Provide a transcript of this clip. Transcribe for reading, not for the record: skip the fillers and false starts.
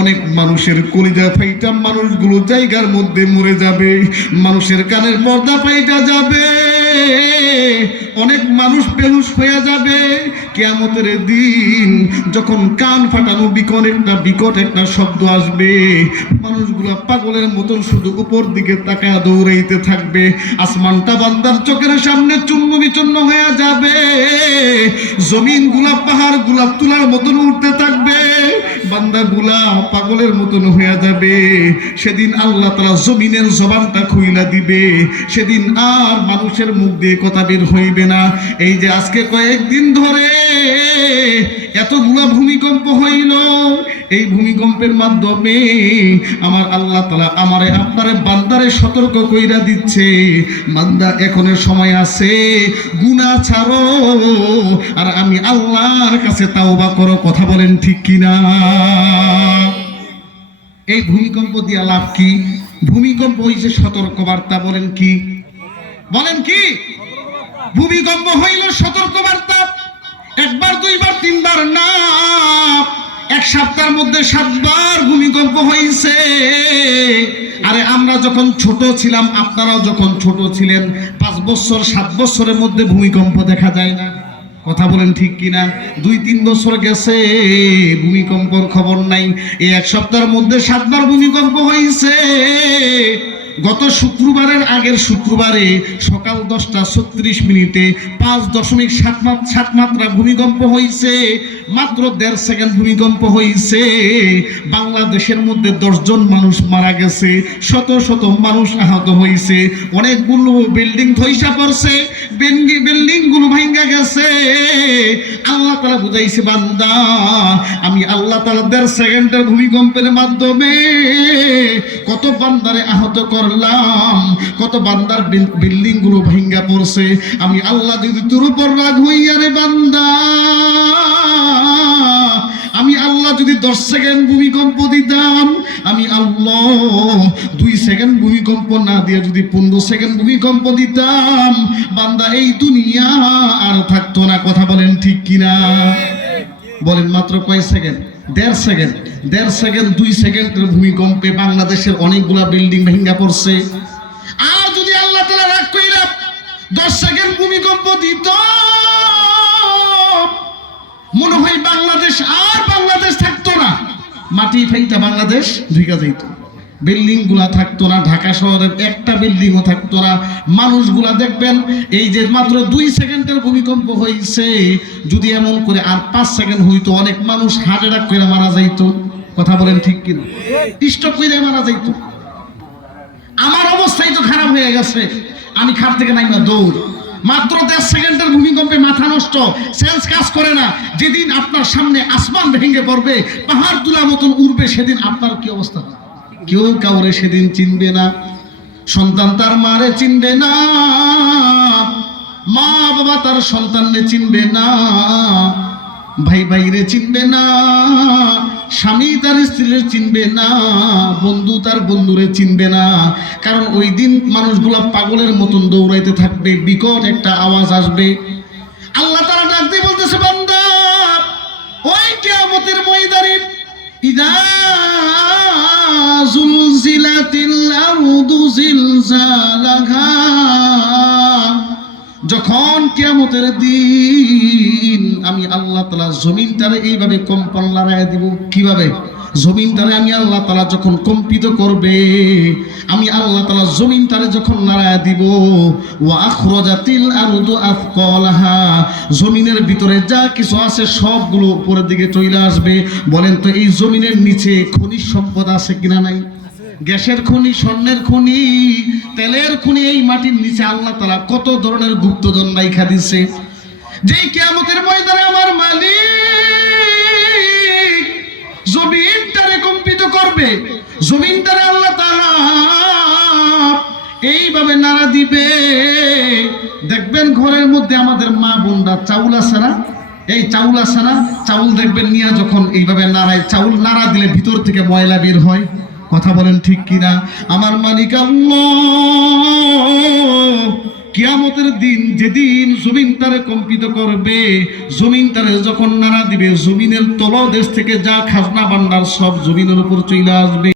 অনেক মানুষের কলিজা ফাইটা মানুষগুলো জায়গার মধ্যে মরে যাবে, মানুষের কানের পর্দা ফাইটা যাবে, অনেক মানুষ বেহুশ হয়ে যাবে। কিয়ামতের দিন যখন কান ফাটানো বিকট একটা শব্দ আসবে, মানুষগুলো পাগলের মতন শুধু উপর দিকে তাকায় দৌড়াইতে থাকবে। আসমানটা বান্দার চোখের সামনে চূর্ণ বিচূর্ণ হয়ে যাবে, জমিনগুলা পাহাড়গুলা তুলার মতন উঠতে থাকবে, বান্দাগুলা পাগলের মতন হয়ে যাবে। সেদিন আল্লাহ তাআলা জমিনের জবানটা খুইলা দিবে, সেদিন আর মানুষের মুখ দিয়ে কথা বের হইবে না। এই যে আজকে কয়েকদিন ধরে এতগুলা ভূমিকম্প হইল, এই ভূমিকম্পের মাধ্যমে আমার আল্লাহ তাআলা আমারে আপনারে বান্দারে সতর্ক কইরা দিচ্ছে, বান্দা এখনের সময় আছে, গুনাহ ছাড়ো আর আমি আল্লাহর কাছে তাওবা করো। কথা বলেন ঠিক কিনা? এই ভূমিকম্প দিয়া লাভ কি? ভূমিকম্প হইছে সতর্ক বার্তা। বলেন কি? বলেন কি? ভূমিকম্প হইল সতর্ক বার্তা। একবার দুইবার তিনবার না, এক সপ্তাহের মধ্যে 7 বার ভূমিকম্প হয়েছে। আরে আমরা যখন ছোট ছিলাম, আপনারাও যখন ছোট ছিলেন, 5 বছর 7 বছরের মধ্যে ভূমিকম্প দেখা যায় না। কথা বলেন ঠিক কিনা? 2-3 বছর গেছে, ভূমিকম্পর খবর নাই। এই এক সপ্তাহের মধ্যে 7 বার ভূমিকম্প হয়েছে। গত শুক্রবারের আগের শুক্রবারে সকাল 10:36 5.7 মাত্রা ভূমিকম্প হয়েছে। মাত্র 1.5 সেকেন্ড ভূমিকম্প হয়েছে। বাংলাদেশের মধ্যে 10 জন মানুষ মারা গেছে, শত শত মানুষ আহত হয়েছে, অনেকগুলো বিল্ডিং ধসে পড়ছে, বিল্ডিং গুলো ভাঙা গেছে। আল্লাহ তাআলা বুঝাইছে, বান্দা আমি আল্লাহ তাআলা 1.5 সেকেন্ডের ভূমিকম্পের মাধ্যমে কত বান্দারে আহত করলাম, কত বান্দার বিল্ডিং গুলো ভাঙা পড়ছে। আমি আল্লাহ যদি তোর উপর রাগ হইয়া রে বান্দা, আমি আল্লাহ যদি 10 সেকেন্ড ভূমিকম্প দিতাম, আমি আল্লাহ 2 সেকেন্ড ভূমিকম্প না দিয়ে যদি 15 সেকেন্ড ভূমিকম্প দিতাম, বান্দা এই দুনিয়া আর থাকতো না। কথা বলেন ঠিক কিনা? বলেন মাত্র কয় সেকেন্ড? 1.5 সেকেন্ড। 1.5 সেকেন্ড 2 সেকেন্ডের ভূমিকম্পে বাংলাদেশের অনেকগুলা বিল্ডিং ভেঙে পড়ছে। আর যদি আল্লাহ তাআলা রাগ কইরা 10 সেকেন্ড ভূমিকম্প দিত, মনে হয় বাংলাদেশ থাকতো না, মাটি ফেইটা বাংলাদেশ ঢুকে যাইত, বিল্ডিং গুলা থাকতো না, ঢাকা শহরের একটা বিল্ডিংও থাকতো না। মানুষগুলা দেখবেন, এই যে মাত্র 2 সেকেন্ডের ভূমিকম্প হয়েছে, যদি এমন করে আর 5 সেকেন্ড হইতো, অনেক মানুষ হার্ট অ্যাটাক করে মারা যাইতো। কথা বলেন ঠিক কিনা? স্ট্রোক করে মারা যাইতো। আমার অবস্থাই তো খারাপ হয়ে গেছে, আমি খাট থেকে নাইমা দৌড়। মাত্র 1.5 সেকেন্ডের ভূমিকম্পে মাথা নষ্ট, সেন্স কাজ করে না। যেদিন আপনার সামনে আসমান ভেঙে পড়বে, পাহাড় তুলা মতন উড়বে, সেদিন আপনার কি অবস্থা? কেউ কাউরে সেদিন চিনবে না। সন্তান তার মারে চিনবে না, মা বাবা তার সন্তানরে চিনবে না, ভাই ভাইরে চিনবে না, স্বামী তার স্ত্রীরে চিনবে না, বন্ধু তার বন্ধুরে চিনবে না। কারণ ওই দিন মানুষগুলা পাগলের মতন দৌড়াইতে থাকবে, বিকট একটা আওয়াজ আসবে। আল্লাহ তাআলা ডাক দিয়ে বলতেছে, বান্দা ওই কিয়ামতের ময়দানে ইদা যুলজিলাতিল আরদু জিলজালাহা, যখন কিয়ামতের দিন আমি আল্লাহ তাআলা জমিনটারে এইভাবে কম্পন লাগায় দিব। কিভাবে? জমিনটারে আমি আল্লাহ তাআলা যখন কম্পিত করবে, আমি আল্লাহ তাআলা জমিনটারে যখন নাড়ায় দিব, ওয়া আখরাজাতিল আরদু আথকালাহা, জমিনের ভিতরে যা কিছু আছে সবগুলো উপরের দিকে চলে আসবে। বলেন তো এই জমিনের নিচে খনিজ সম্পদ আছে কিনা? নাই। গ্যাসের খনি, স্বর্ণের খনি, তেলের খনি, এই মাটির নিচে আল্লাহ তাআলা কত ধরনের গুপ্তধন রাইখা দিছে। যেই কিয়ামতের ময়দানে আমার মালিক জমিনটারে কম্পিত করবে, জমিনটারে আল্লাহ তাআলা এইভাবে নাড়া দিবে। দেখবেন ঘরের মধ্যে আমাদের মা বোনরা চাউল আছে না, এই চাউল আছে না, চাউল দেখবেন নিয়ে যখন এইভাবে নাড়ায়, চাউল নাড়া দিলে ভিতর থেকে ময়লা বের হয়। কথা বলেন ঠিক কিনা? আমার মালিক আল্লাহ কিয়ামতের দিন যেদিন জমিন তারে কম্পিত করবে, জমিন তারে যখন নাড়া দিবে, জমিনের তলদেশ থেকে যা খাজনা ভান্ডার সব জমিনের উপর চলে আসবে।